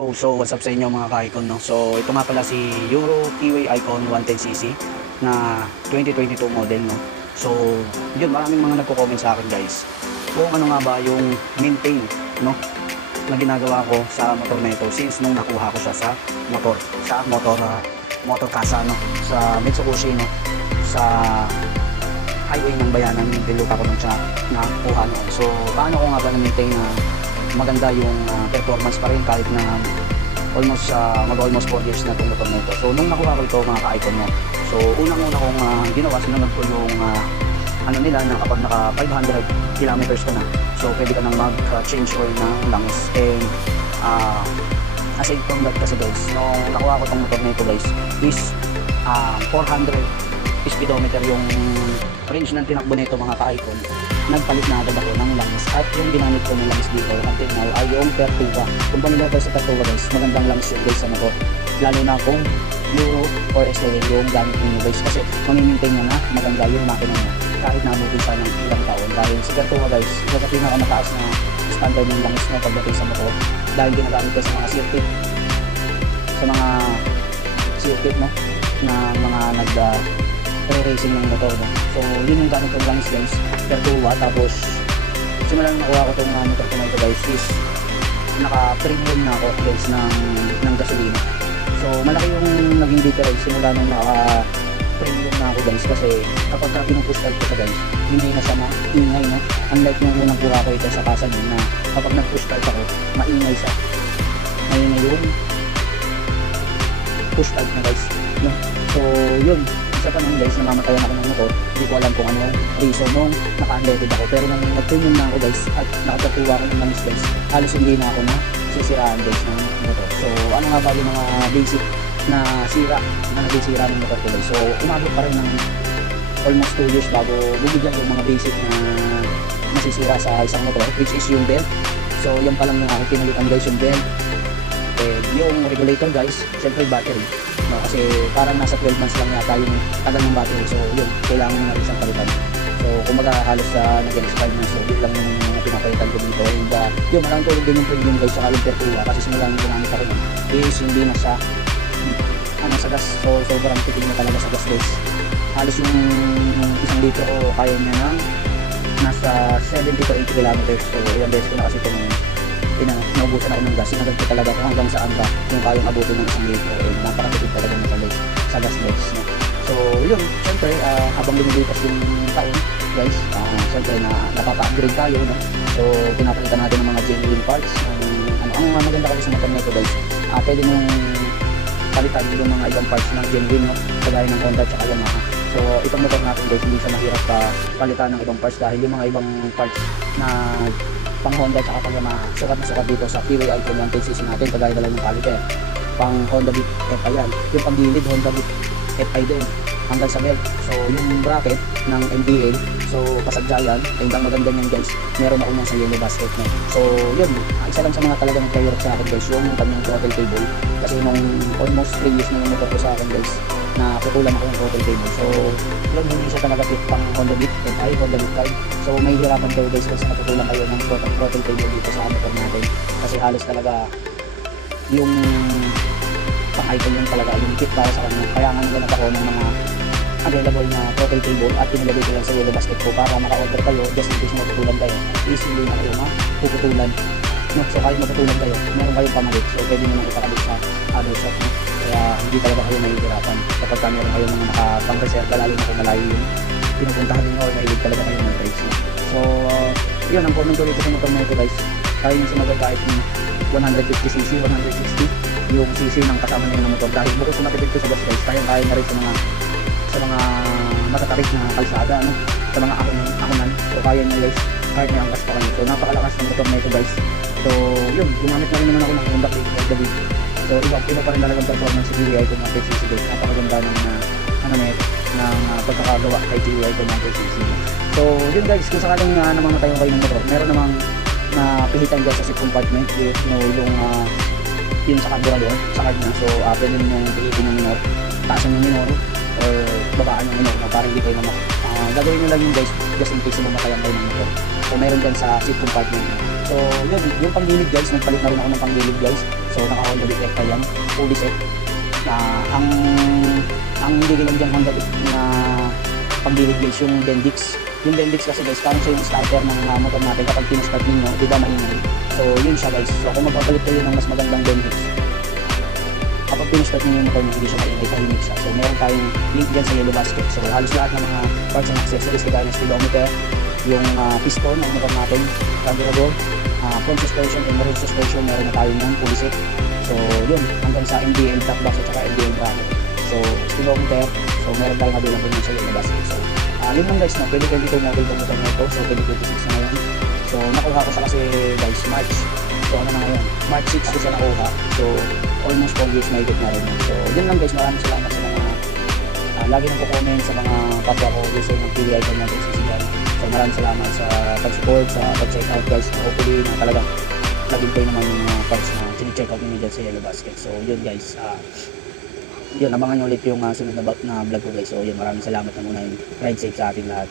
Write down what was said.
So what's up sa inyo mga ka-icon, no? So ito nga pala si Euro Kiwi Icon 110cc na 2022 model, no? So yun, maraming mga nagko-comment sa akin guys kung ano nga ba yung maintain, no, na ginagawa ko sa motor na ito since nung nakuha ko siya sa motor casa, no, sa Mitsubishi, no, sa highway ng Bayanan. Nilupa ko nung siya nakuha noon. So paano ko nga ba na-maintain na maganda yung performance pa rin kahit na almost 4 years na itong motor na ito. So nung nakuha ko ito mga ka-icon, mo, so unang-una kong ginawa, sinunod ko yung ano nila na kapag naka 500 kilometers ka na, so pwede ka nang mag-change oil ng langis. And aside from that kasi guys, nung nakuha ko itong motor na ito guys is 400 speedometer yung range ng tinakbo nito mga ka-icon. Nagpalit na agad ako ng langis, at yung ginamit ko ng langis dito until now ay yung Pertuga. Kung panilabay sa Pertuga guys, magandang langis yung guys sa motor, lalo na kung Euro or SL yung gamit ninyo guys, kasi mamimaintain nyo na maganda yung makina nyo kahit naabutin siya ng ilang taon. Dahil si Pertuga guys, isa sa pinakamataas na standard ng langis na pagdating sa motor, dahil ginagamit ko sa mga circuit, no, na mga pre-racing ng motor, no? So yun yung gamit kong langis guys, Pertuga. Tapos simulan na nakuha ko itong motor ko na ito guys is naka-premium na ako guys ng gasolina. So malaki yung naging difference simula nung naka-premium na ako guys, kasi kapag pinupush start ko guys, hindi na siya maingay, no? Unlike nung unang kuha ko ito sa kasa nyo na kapag nag-push start ako, maingay siya. Maingay yung push start na guys, no? So yun, isa pa nung guys, namamatayan ako ng motor. Hindi ko alam kung ano reason nung naka-unleaded ako, pero nung nag-premium na ako guys at nakapatuwa ko ng langis guys, halos hindi na ako na sisiraan guys ng motor. So ano nga ba yung mga basic na sira na nagsisira ng motor ko guys? So umabot pa rin ng almost 2 years bago bumigyan yung mga basic na masisira sa isang motor, which is yung belt. So yan pa lang na pinalitan guys, yung belt. Yung regulator guys, syempre battery, no? Kasi parang nasa 12 months lang yata yung tagal ng battery. So yun, kailangan mo na rin siyang palitan. So kumaga halos nag-expire na, so yun lang yung mga pinapalitan ko dito. And yun, maraming tulong din yung premium guys sa Pertuga, kasi simula yung ginamit ako yun is hindi na siya sa gas. So sobrang titig na talaga sa gas guys. Halos yung 1 litro o kaya niya ng nasa 70 to 80 kilometers. So ilang beses ko na kasi itong naubusan ako ng gas. Sinagal ko talaga kung hanggang saan ba yung kayang abutin ng 1 litro. Napakatipid talaga nito guys sa gas guys, no? So yun, syempre habang lumilipas yung taon guys, syempre napapa-upgrade tayo, no? So pinapalitan natin ng mga genuine parts. Ang maganda kasi sa motor na ito guys, pwede mong palitan yung mga ibang parts ng genuine, no? Kagaya ng Honda at Yamaha. So itong motor natin guys, hindi siya mahirap palitan ng ibang parts, dahil yung mga ibang parts na pang Honda at pang Yamaha, sukat na sukat dito sa Kiwi Icon 110cc natin, kagaya na lang ng caliper, pang Honda Beat FI yan, yung pang gilid Honda Beat FI din, hanggang sa belt. So yung bracket ng MDL, so pasadya yan. And ang maganda niyan guys, meron ako sa yellow basket, no? So yun, isa lang sa mga talagang priority sa akin guys, yung kanyang throttle cable, kasi nung almost 3 years na yung motor ko sa akin guys, na putulan ako ng throttle cable. So yun, hindi siya talaga fit pang Honda Beat FI, Honda Beat 5. So may hirapan kayo guys kasi natutulan kayo ng throttle cable dito sa motor natin, kasi halos talaga yung pang-icon yung talaga yung fit para sa kanya. Kaya nga naghanap ako ng mga available na throttle cable at pinilagay ko lang sa yellow basket ko para maka-order kayo just in case maputulan kayo. Easily na kayo mapuputulan, no? So kahit maputulan kayo, meron kayong pamalit, so pwede nyo nang ipakalit sa other shop, no? Kaya hindi talaga kayo mahihirapan kapag meron kayo mga nakapang-reserva, lalo na kung malayo yung pinupuntahan nyo or nahilig talaga kayo ng price, no? So yun, ang comment ko dito sa motor na ito guys, kaya nyo sumagal kahit 150cc, 160 yung cc ng kasama nyo ng motor, dahil bukod sa matipid ko sa gas guys, kaya na rin sa mga matatarik na kalsada, no? Sa mga akunan, so kaya nyo guys kahit may angkas pa kayo. So napakalakas ng motor na ito guys. So yun, gumamit na rin naman ako ng Honda Beat. So iba pa rin talagang performance sa Kiwi Icon 110cc guys. Napakaganda ng pagkakagawa kay Kiwi Icon 110cc. So yun guys, kung sakaling namamatay kayo ng motor, meron namang napihitan dyan sa seat compartment, yung sa carburetor, sa card na. So pwede nyo pihitin yung minor, taasan yung minor, or babaan yung minor, para hindi kayo gagawin nyo lang yung guys just in case mamatayan kayo ng motor. So meron dyan sa seat compartment. So yun, yung panggilid guys, nagpalit na rin ako ng panggilid guys. So naka Honda Defecta yan, fully set. Ang hindi lang dyan Honda na panggilid guys, yung Bendix. Yung Bendix kasi guys, parang siya yung starter ng motor natin kapag pinastart ninyo, di ba maingay? So yun siya guys. So kung magpapalit kayo ng mas magandang Bendix, kapag pinastart ninyo yung motor nyo, hindi siya maingay, tahimik siya. So meron tayong link dyan sa Yellow Basket. So halos lahat ng mga parts and accessories, kagaya ng speedometer, yung piston ng motor natin, carburetor, front suspension and rear suspension, meron na tayo yan, fully set. So yun, hanggang sa MDL top box at saka MDL bracket. So speedometer, so meron tayong available yun sa Yellow Basket. So yun lang guys, no? 2022 model itong motor na ito, so 2026 na ngayon. So nakuha ko siya kasi guys, March. So ano na ngayon, March 6 ko siya nakuha. So almost 4 years na ikot na rin. So yun lang guys, maraming salamat sa mga lagi nang po-comment sa mga kapwa ko user ng TV Icon natin sa CCI. So maraming salamat sa pag-support, sa pag-check out guys. Hopefully na talagang nag-intay naman yung mga parts na sini-check out ninyo dyan sa Yellow Basket. So yun guys, yun, abangan nyo ulit yung sunod na vlog ko guys. So yun, maraming salamat na muna, yung ride safe sa ating lahat.